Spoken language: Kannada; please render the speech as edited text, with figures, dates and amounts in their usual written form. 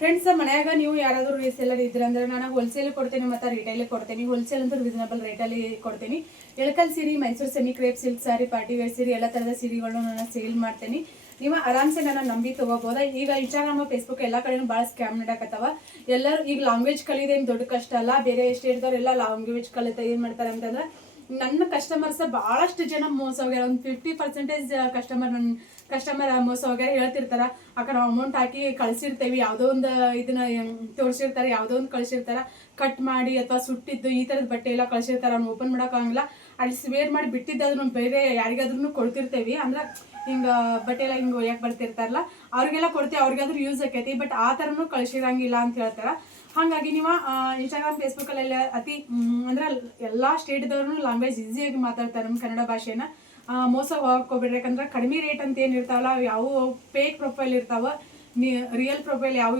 ಫ್ರೆಂಡ್ಸ್ ಮನ್ಯಾಗ ನೀವು ಯಾರಾದರೂ ರೀಸೇಲರ್ ಇದ್ರೆ ಅಂದ್ರೆ ನಾನು ಹೋಲ್ಸೇಲ್ ಕೊಡ್ತೀನಿ ಮತ್ತು ರಿಟೈಲ್ ಕೊಡ್ತೀನಿ. ಹೋಲ್ಸೇಲ್ ಅಂದ್ರೆ ರೀಸನಬಲ್ ರೇಟಲ್ಲಿ ಕೊಡ್ತೀನಿ. ಇಳಕಲ್ ಸೀರೆ, ಮೈಸೂರು ಸೆಮಿ ಕ್ರೇಪ್ ಸಿಲ್ಕ್ ಸಾರಿ, ಪಾರ್ಟಿ ವೇರ್ ಸೀರೆ ಎಲ್ಲ ಥರದ ಸೀರೆಗಳನ್ನು ನಾನು ಸೇಲ್ ಮಾಡ್ತೀನಿ. ನೀವು ಆರಾಮ್ಸೆ ನನ್ನ ನಂಬಿ ತೊಗೋಬೋದಾ. ಈಗ ಇನ್ಸ್ಟಾಗ್ರಾಮ್ ಫೇಸ್ಬುಕ್ ಎಲ್ಲ ಕಡೆನೂ ಭಾಳ ಸ್ಕ್ಯಾಮ್ ನಡಕತ್ತವ. ಎಲ್ಲರೂ ಈಗ ಲ್ಯಾಂಗ್ವೇಜ್ ಕಲಿಯೋದೇನು ದೊಡ್ಡ ಕಷ್ಟ ಅಲ್ಲ. ಬೇರೆ ಸ್ಟೇಟ್ದವರೆಲ್ಲ ಲ್ಯಾಂಗ್ವೇಜ್ ಕಲಿತ ಏನು ಮಾಡ್ತಾರೆ ಅಂತಂದ್ರೆ ನನ್ನ ಕಸ್ಟಮರ್ಸ್ ಭಾಳಷ್ಟು ಜನ ಮೋಸ ಹೋಗ್ಯಾರ. ಒಂದು 50% ಕಸ್ಟಮರ್ ಮೋಸ ಹೋಗ್ಯಾರ. ಹೇಳ್ತಿರ್ತಾರ ಆ ಕಡೆ ಅಮೌಂಟ್ ಹಾಕಿ ಕಳಿಸಿರ್ತೇವೆ, ಯಾವುದೋ ಒಂದು ಇದನ್ನ ತೋರಿಸಿರ್ತಾರೆ, ಯಾವುದೋ ಒಂದು ಕಳಿಸಿರ್ತಾರೆ, ಕಟ್ ಮಾಡಿ ಅಥವಾ ಸುಟ್ಟಿದ್ದು ಈ ಥರದ ಬಟ್ಟೆ ಎಲ್ಲ ಕಳಿಸಿರ್ತಾರೆ. ಅವ್ನು ಓಪನ್ ಮಾಡೋಕ್ಕಾಗಲ್ಲ. ಅಲ್ಲಿ ಸ್ವೇರ್ ಮಾಡಿ ಬಿಟ್ಟಿದ್ದಾದ್ರೂ ಬೇರೆ ಯಾರಿಗಾದ್ರೂ ಕೊಡ್ತಿರ್ತೇವೆ. ಅಂದ್ರೆ ಹಿಂಗೆ ಬಟ್ಟೆ ಎಲ್ಲ ಹಿಂಗೆ ಒಯ್ಯಕ್ಕೆ ಬರ್ತಿರ್ತಾರಲ್ಲ ಅವ್ರಿಗೆಲ್ಲ ಕೊಡ್ತೀವಿ, ಅವ್ರಿಗಾದ್ರೂ ಯೂಸ್ ಆಕೈತಿ. ಬಟ್ ಆ ಥರನೂ ಕಳಿಸಿರಂಗಿಲ್ಲ ಅಂತ ಹೇಳ್ತಾರೆ. ಹಾಗಾಗಿ ನೀವು ಇನ್ಸ್ಟಾಗ್ರಾಮ್ ಫೇಸ್ಬುಕ್ಕಲ್ಲೆಲ್ಲ ಅತಿ ಅಂದ್ರೆ ಎಲ್ಲ ಸ್ಟೇಟ್ದವ್ರೂ ಲ್ಯಾಂಗ್ವೇಜ್ ಈಸಿಯಾಗಿ ಮಾತಾಡ್ತಾರೆ ನಮ್ಮ ಕನ್ನಡ ಭಾಷೆನ. ಮೋಸ ಹೋಗ್ಕೋಬೇಡ್ರಿ. ಯಾಕಂದ್ರೆ ಕಡಿಮೆ ರೇಟ್ ಅಂತ ಏನು ಇರ್ತಾವಲ್ಲ ಯಾವ ಫೇಕ್ ಪ್ರೊಫೈಲ್ ಇರ್ತಾವ, ರಿಯಲ್ ಪ್ರೊಫೈಲ್ ಯಾವ